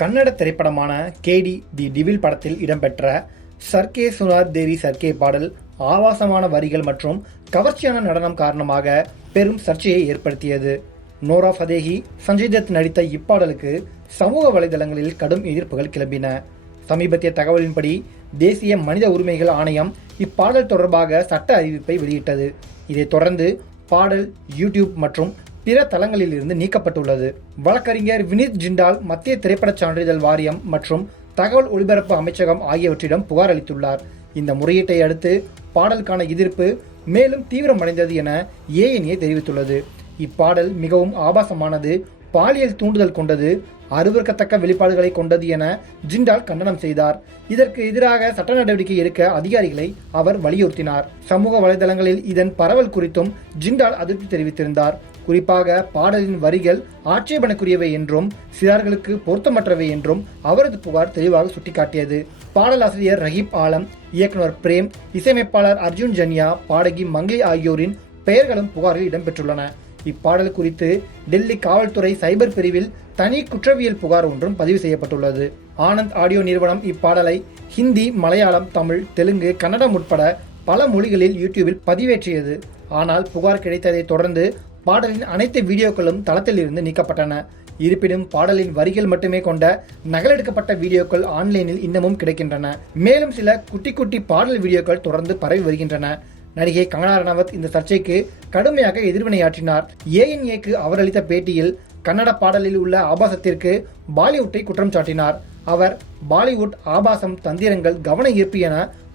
கன்னட திரைப்படமான கேடி தி டிவில் படத்தில் இடம்பெற்ற சர்க்கே சுனார் தேவி சர்க்கே பாடல் ஆபாசமான வரிகள் மற்றும் கவர்ச்சியான நடனம் காரணமாக பெரும் சர்ச்சையை ஏற்படுத்தியது. நோரா ஃபதேஹி, சஞ்சய் தத் நடித்த இப்பாடலுக்கு சமூக வலைதளங்களில் கடும் எதிர்ப்புகள் கிளம்பின. சமீபத்திய தகவலின்படி தேசிய மனித உரிமைகள் ஆணையம் இப்பாடல் தொடர்பாக சட்ட அறிவிப்பை வெளியிட்டது. இதைத் தொடர்ந்து பாடல் யூடியூப் மற்றும் பிற தளங்களில் இருந்து நீக்கப்பட்டுள்ளது. வழக்கறிஞர் வினித் ஜிண்டால் மத்திய திரைப்பட சான்றிதழ் வாரியம் மற்றும் தகவல் ஒலிபரப்பு அமைச்சகம் ஆகியவற்றிடம் புகார் அளித்துள்ளார். இந்த முறையீட்டை அடுத்து பாடலுக்கான எதிர்ப்பு மேலும் தீவிரமடைந்தது என ANA தெரிவித்துள்ளது. இப்பாடல் மிகவும் ஆபாசமானது, பாலியல் தூண்டுதல் கொண்டது, அருவருக்கத்தக்க வெளிப்பாடுகளை கொண்டது என ஜிண்டால் கண்டனம் செய்தார். இதற்கு எதிராக சட்ட நடவடிக்கை எடுக்க அதிகாரிகளை அவர் வலியுறுத்தினார். சமூக வலைதளங்களில் இதன் பரவல் குறித்தும் ஜிண்டால் அதிருப்தி தெரிவித்திருந்தார். குறிப்பாக பாடலின் வரிகள் ஆட்சேபனைக்குரியவை என்றும் சிறார்களுக்கு பொருத்தமற்றவை என்றும் அவரது புகார் தெளிவாக சுட்டிக்காட்டியது. பாடலாசிரியர் ரஹீப் ஆலம், இயக்குனர் பிரேம், இசையமைப்பாளர் அர்ஜுன் ஜன்யா, பாடகி மங்கை ஆகியோரின் பெயர்களும் புகாரில் இடம்பெற்றுள்ளன. இப்பாடல் குறித்து டெல்லி காவல்துறை சைபர் பிரிவில் தனி குற்றவியல் புகார் ஒன்றும் பதிவு செய்யப்பட்டுள்ளது. ஆனந்த் ஆடியோ நிறுவனம் இப்பாடலை ஹிந்தி, மலையாளம், தமிழ், தெலுங்கு, கன்னடம் உட்பட பல மொழிகளில் யூடியூபில் பதிவேற்றியது. ஆனால் புகார் கிடைத்ததை தொடர்ந்து பாடலின் அனைத்து வீடியோக்களும் தளத்தில் இருந்து நீக்கப்பட்டன. இருப்பினும் பாடலின் வரிகள் மட்டுமே கொண்ட நகலெடுக்கப்பட்ட வீடியோக்கள் ஆன்லைனில் இன்னமும் கிடைக்கின்றன. மேலும் சில குட்டி பாடல் வீடியோக்கள் தொடர்ந்து பரவி வருகின்றன. நடிகை கங்கனா ரணாவத் இந்த சர்ச்சைக்கு கடுமையாக எதிர்வினையாற்றினார். ANAக்கு அவர் அளித்த பேட்டியில் கன்னட பாடலில் உள்ள ஆபாசத்திற்கு பாலிவுட்டை குற்றம் சாட்டினார். அவர் பாலிவுட் ஆபாசம், தந்திரங்கள், கவன ஈர்ப்பு என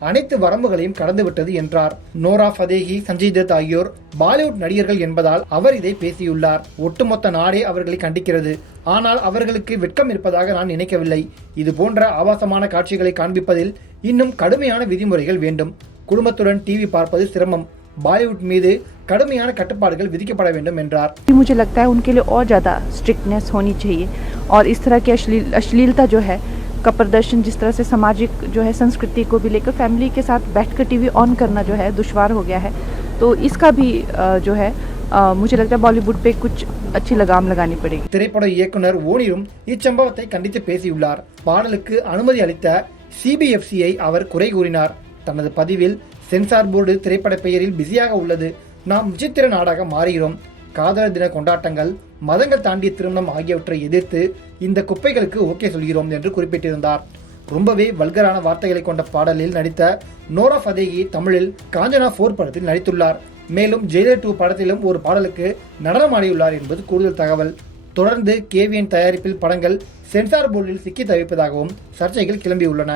அனைத்து வரம்புகளையும் கடந்துவிட்டது என்றார். நோரா ஃபதேஹி, சஞ்சய் தத் ஆகியோர் பாலிவுட் நடிகர்கள் என்பதால் அவர் இதை பேசியுள்ளார். ஒட்டுமொத்த நாடே அவர்களை கண்டிக்கிறது. ஆனால் அவர்களுக்கு வெட்கம் இருப்பதாக நான் நினைக்கவில்லை. இது போன்ற ஆபாசமான காட்சிகளை காண்பிப்பதில் இன்னும் கடுமையான விதிமுறைகள் வேண்டும். குடும்பத்துடன் டிவி பார்ப்பது சிரமம். பாலிவுட் மீது கடுமையான கட்டுப்பாடுகள் விதிக்கப்பட வேண்டும் என்றார். मुझे लगता है उनके लिए और ज़्यादा स्ट्रिक्टनेस होनी चाहिए और इस तरह की अश्लीलता जो है का प्रदर्शन, जिस तरह से सामाजिक जो है संस्कृति को भी लेकर फैमिली के साथ बैठकर टीवी ऑन करना जो है दुश्वार हो गया है. तो इसका भी जो है मुझे लगता है बॉलीवुड पे कुछ अच्छी लगाम लगानी पड़ेगी. திரைப்பட இயக்குனர் ஓனிரும் இச்சம்பவத்தை கண்டித்து பேசியுள்ளார். பாடலுக்கு அனுமதி அளித்த CBFCயை அவர் குறை கூறினார். தனது பதிவில் சென்சார் போர்டு திரைப்பட பெயரில் பிஸியாக உள்ளது. நாம் விசித்திர நாடாக மாறுகிறோம். காதலர் தின கொண்டாட்டங்கள், மதங்கள் தாண்டிய திருமணம் ஆகியவற்றை எதிர்த்து இந்த குப்பைகளுக்கு ஓகே சொல்கிறோம் என்று குறிப்பிட்டிருந்தார். ரொம்பவே வல்கரான வார்த்தைகளை கொண்ட பாடலில் நடித்த நோரா ஃபதேஹி தமிழில் காஞ்சனா 4 படத்தில் நடித்துள்ளார். மேலும் ஜெயிலர் 2 படத்திலும் ஒரு பாடலுக்கு நடனமாடியுள்ளார் என்பது கூடுதல் தகவல். தொடர்ந்து KVN தயாரிப்பில் படங்கள் சென்சார் போர்டில் சிக்கி தவிப்பதாகவும் சர்ச்சைகள் கிளம்பியுள்ளன.